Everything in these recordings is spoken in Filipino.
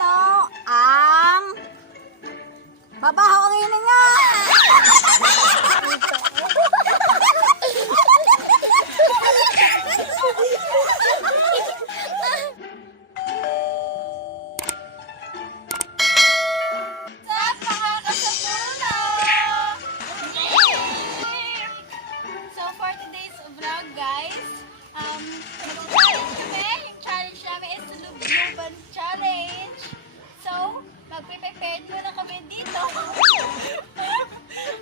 Sino ang mabaho ang hininga? So for today's vlog, guys, mag-challenge kami. Yung challenge namin is Lubluban Challenge. So, mag-prepared muna kami dito.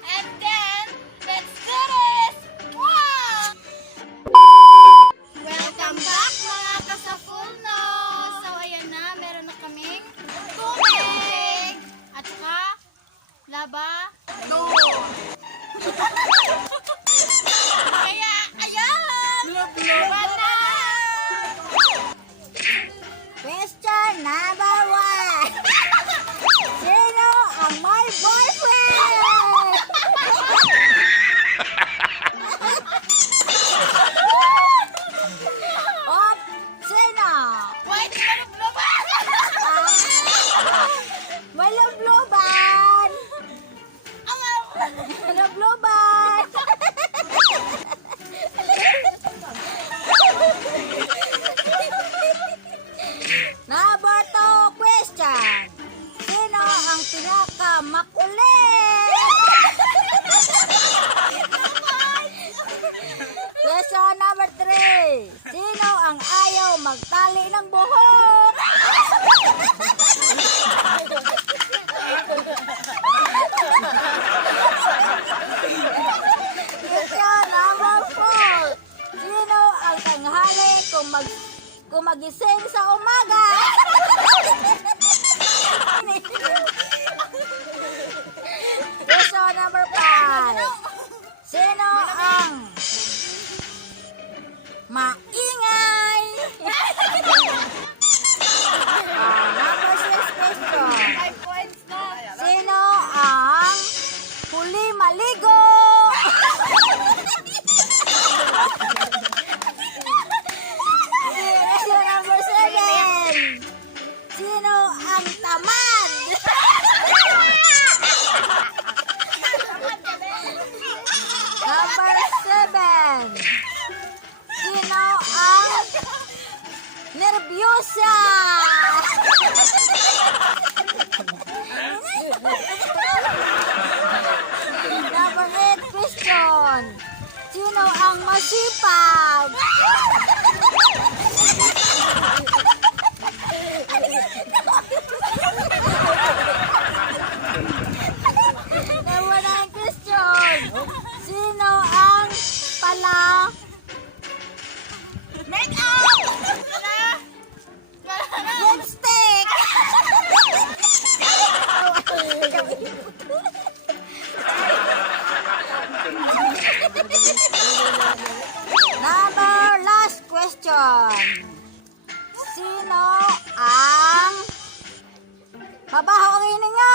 And then, let's do this! Wow! Welcome back mga kasapulno! So, ayan na, meron na kaming tubig! At saka, laba, kaya, ayan! Lubluban na! Question number 1. Sino ang my boyfriend? Op, sino? Wait, lubluban! May lubluban! Lubluban! Number 2 question. Sino ang pinakamakulit? Question number 3. Sino ang ayaw magtali ng buhok? Question number 4. Sino ang tanghali kung magising sa umaga? Question number 5. Sino ang maingay? Number 6 question. 5 points na. Sino ang huli maligo? Question number 7. Sino ang tamad? Number 7. Sino ang nervyosa? Number 8 question. Sino ang masipag? Number 9 question. Sino ang pala Make up! lipstick? Number last question. Sino ang mabaho ang hininga?